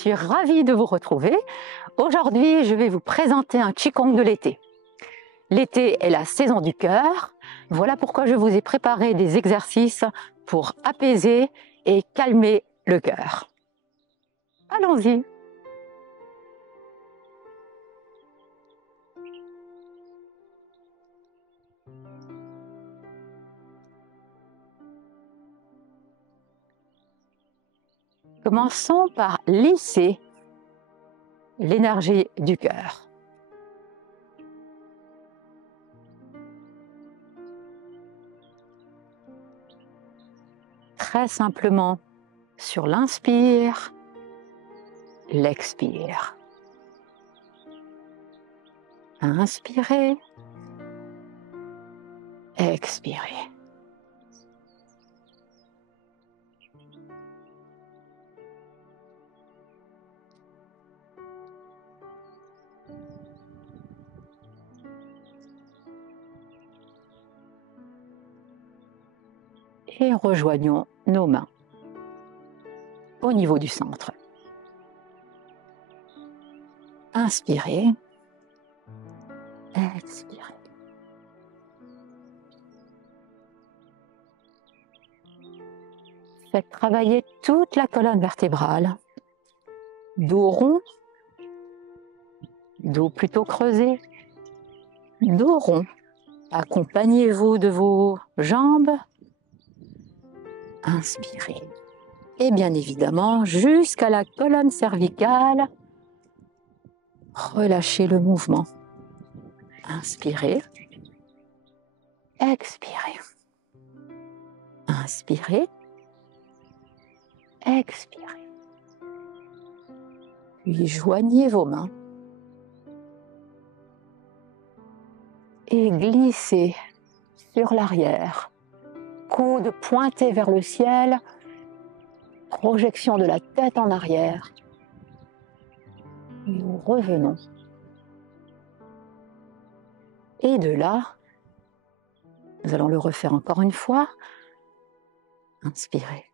suis ravie de vous retrouver. Aujourd'hui, je vais vous présenter un Qigong de l'été. L'été est la saison du cœur. Voilà pourquoi je vous ai préparé des exercices pour apaiser et calmer le cœur. Allons-y. Commençons par lisser l'énergie du cœur. Très simplement, sur l'inspire, l'expire. Inspirez, expirez. Et rejoignons nos mains au niveau du centre. Inspirez, expirez. Faites travailler toute la colonne vertébrale. Dos rond, dos plutôt creusé, dos rond. Accompagnez-vous de vos jambes. Inspirez. Et bien évidemment, jusqu'à la colonne cervicale, relâchez le mouvement. Inspirez. Expirez. Inspirez. Expirez. Puis joignez vos mains et glissez sur l'arrière. Coude pointé vers le ciel, projection de la tête en arrière. Nous revenons. Et de là, nous allons le refaire encore une fois. Inspirez.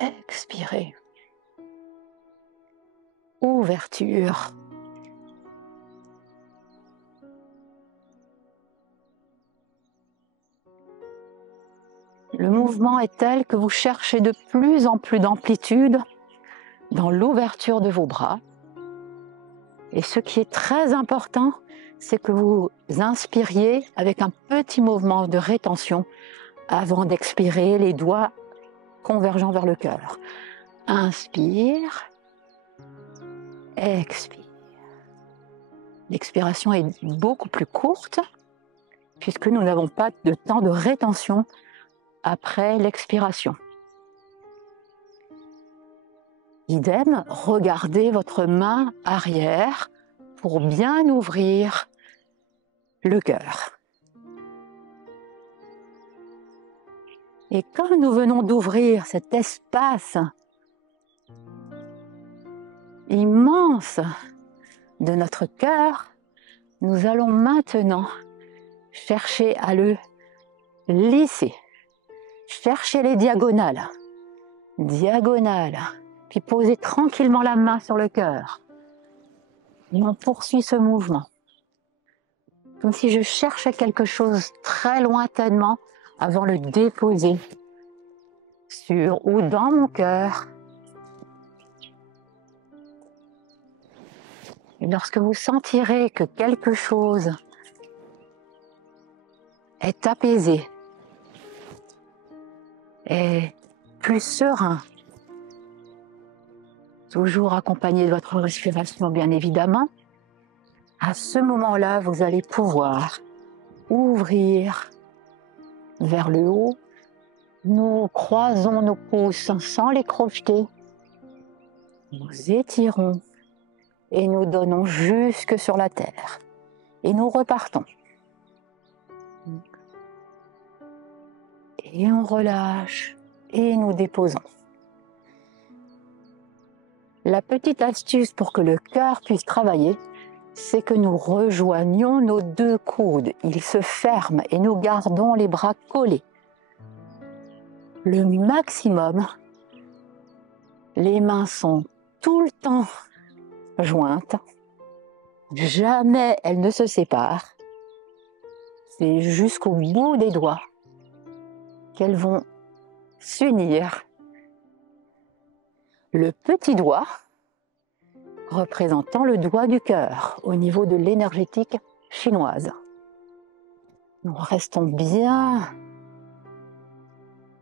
Expirez. Ouverture. Le mouvement est tel que vous cherchez de plus en plus d'amplitude dans l'ouverture de vos bras. Et ce qui est très important, c'est que vous inspiriez avec un petit mouvement de rétention avant d'expirer, les doigts convergeant vers le cœur. Inspire, expire. L'expiration est beaucoup plus courte puisque nous n'avons pas de temps de rétention après l'expiration. Idem, regardez votre main arrière pour bien ouvrir le cœur. Et comme nous venons d'ouvrir cet espace immense de notre cœur, nous allons maintenant chercher à le lisser. Cherchez les diagonales. Diagonales. Puis posez tranquillement la main sur le cœur. Et on poursuit ce mouvement. Comme si je cherchais quelque chose très lointainement avant de le déposer sur ou dans mon cœur. Et lorsque vous sentirez que quelque chose est apaisé, est plus serein, toujours accompagné de votre respiration bien évidemment, à ce moment-là, vous allez pouvoir ouvrir vers le haut. Nous croisons nos pouces sans les crocheter. Nous étirons et nous donnons jusque sur la terre. Et nous repartons. Et on relâche et nous déposons. La petite astuce pour que le cœur puisse travailler, c'est que nous rejoignions nos deux coudes. Ils se ferment et nous gardons les bras collés. Le maximum, les mains sont tout le temps jointes. Jamais elles ne se séparent. C'est jusqu'au bout des doigts qu'elles vont s'unir. Le petit doigt représentant le doigt du cœur au niveau de l'énergétique chinoise. Nous restons bien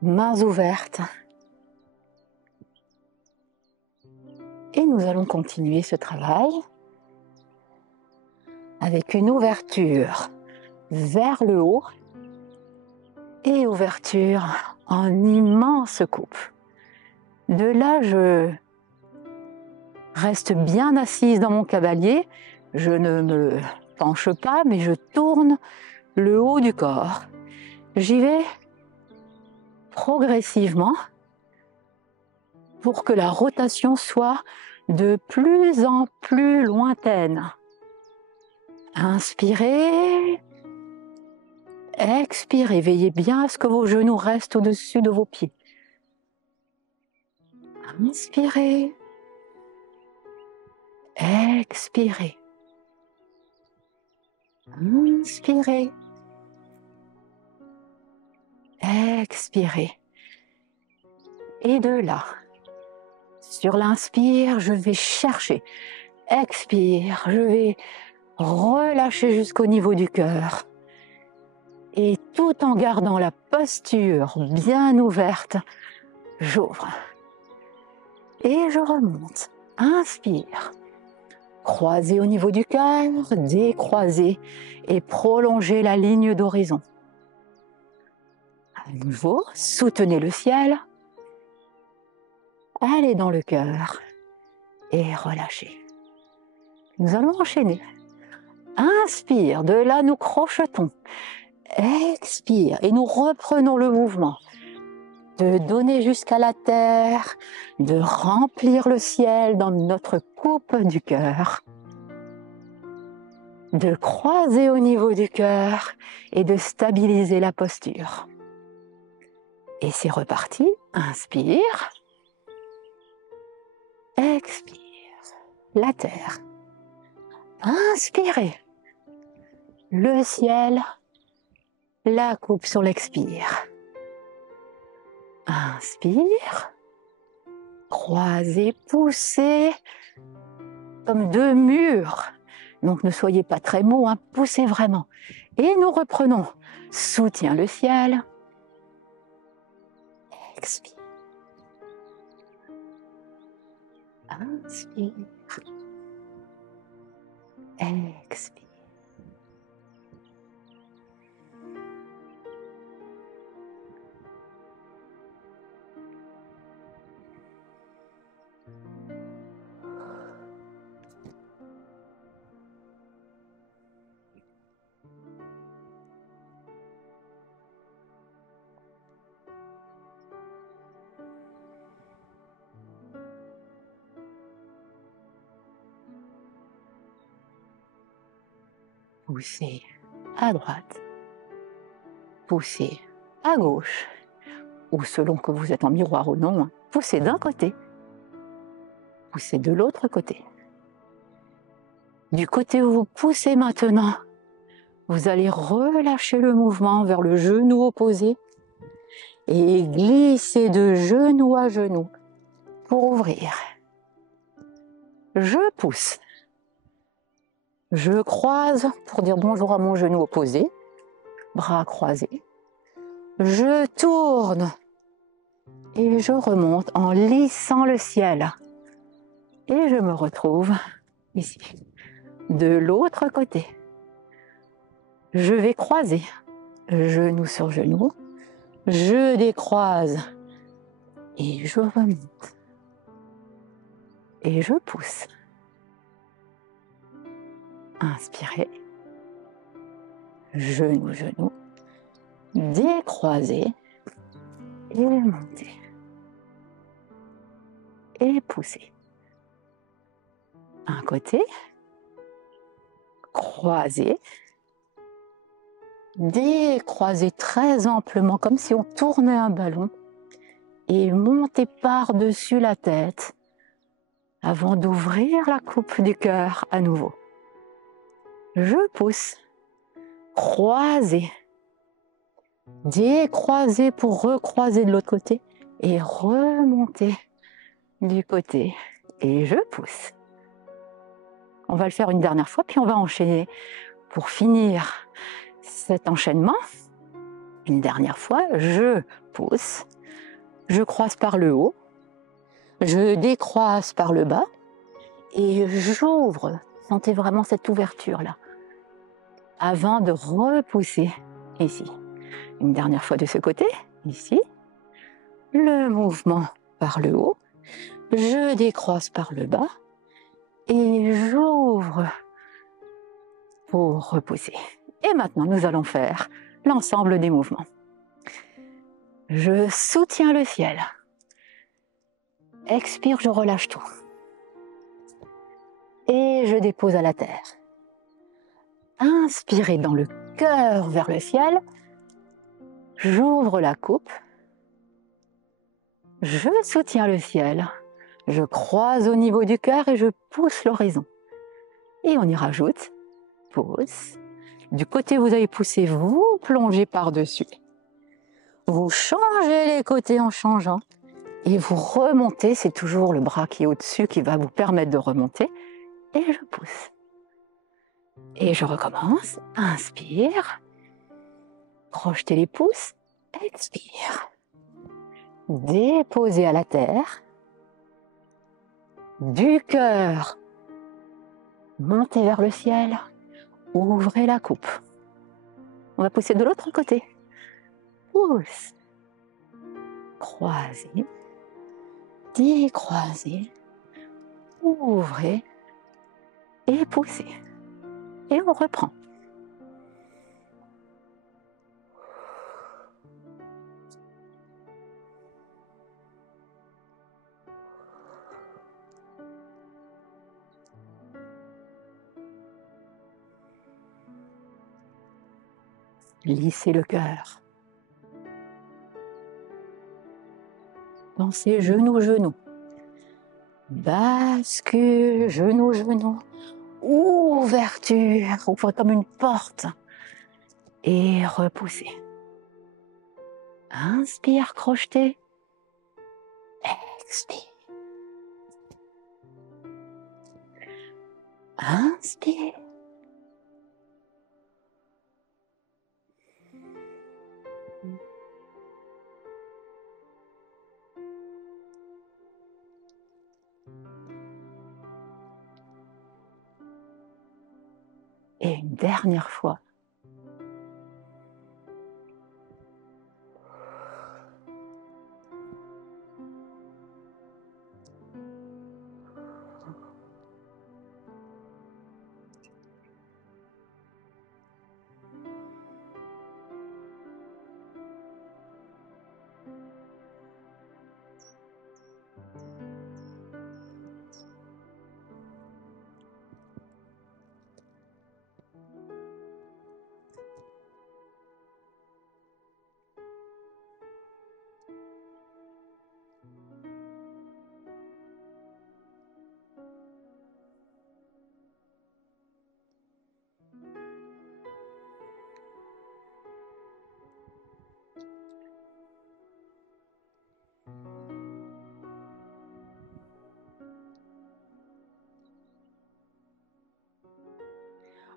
mains ouvertes et nous allons continuer ce travail avec une ouverture vers le haut et ouverture en immense coupe. De là, je reste bien assise dans mon cavalier, je ne me penche pas, mais je tourne le haut du corps. J'y vais progressivement pour que la rotation soit de plus en plus lointaine. Inspirez, expirez, veillez bien à ce que vos genoux restent au-dessus de vos pieds. Inspirez, expirez. Inspirez, expirez. Et de là, sur l'inspire, je vais chercher. Expire, je vais relâcher jusqu'au niveau du cœur. Et tout en gardant la posture bien ouverte, j'ouvre. Et je remonte. Inspire. Croisez au niveau du cœur, décroisez et prolongez la ligne d'horizon. À nouveau, soutenez le ciel. Allez dans le cœur et relâchez. Nous allons enchaîner. Inspire, de là nous crochetons. Expire et nous reprenons le mouvement. De donner jusqu'à la terre, de remplir le ciel dans notre coupe du cœur. De croiser au niveau du cœur et de stabiliser la posture. Et c'est reparti. Inspire. Expire. La terre. Inspirez. Le ciel. La coupe sur l'expire. Inspire. Croisez, poussez comme deux murs. Donc ne soyez pas très mou, hein, poussez vraiment. Et nous reprenons. Soutiens le ciel. Expire. Inspire. Expire. Poussez à droite, poussez à gauche, ou selon que vous êtes en miroir ou non, poussez d'un côté, poussez de l'autre côté. Du côté où vous poussez maintenant, vous allez relâcher le mouvement vers le genou opposé et glisser de genou à genou pour ouvrir. Je pousse. Je croise pour dire bonjour à mon genou opposé, bras croisés. Je tourne et je remonte en lissant le ciel. Et je me retrouve ici, de l'autre côté. Je vais croiser, genou sur genou. Je décroise et je remonte. Et je pousse. Inspirez. Genou, genou. Décroisez. Et montez. Et poussez. un côté, croisez, décroisez très amplement comme si on tournait un ballon et montez par-dessus la tête avant d'ouvrir la coupe du cœur à nouveau. Je pousse, croisez, décroisez pour recroiser de l'autre côté et remonter du côté et je pousse. On va le faire une dernière fois, puis on va enchaîner pour finir cet enchaînement. Une dernière fois, je pousse, je croise par le haut, je décroise par le bas et j'ouvre. Sentez vraiment cette ouverture-là avant de repousser ici. Une dernière fois de ce côté, ici. Le mouvement par le haut, je décroise par le bas et j'ouvre pour repousser. Et maintenant, nous allons faire l'ensemble des mouvements. Je soutiens le ciel. Expire, je relâche tout. Et je dépose à la terre. Inspirez dans le cœur vers le ciel. J'ouvre la coupe. Je soutiens le ciel. Je croise au niveau du cœur et je pousse l'horizon. Et on y rajoute. Pousse. Du côté où vous avez poussé, vous plongez par-dessus. Vous changez les côtés en changeant. Et vous remontez, c'est toujours le bras qui est au-dessus qui va vous permettre de remonter. Et je pousse. Et je recommence. Inspire. Projetez les pouces. Expire. Déposez à la terre. Du cœur. Montez vers le ciel. Ouvrez la coupe. On va pousser de l'autre côté. Pousse. Croisez. Décroisez. Ouvrez. Et poussez. Et on reprend. Lissez le cœur. Pensez genou, genou. Bascule, genou, genou. Ouverture, ouvrez comme une porte. Et repoussez. Inspire, crochetez. Expire. Inspire. Et une dernière fois.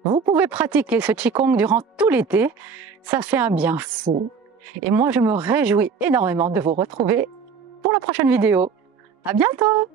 Vous pouvez pratiquer ce Qigong durant tout l'été, ça fait un bien fou. Et moi, je me réjouis énormément de vous retrouver pour la prochaine vidéo. À bientôt!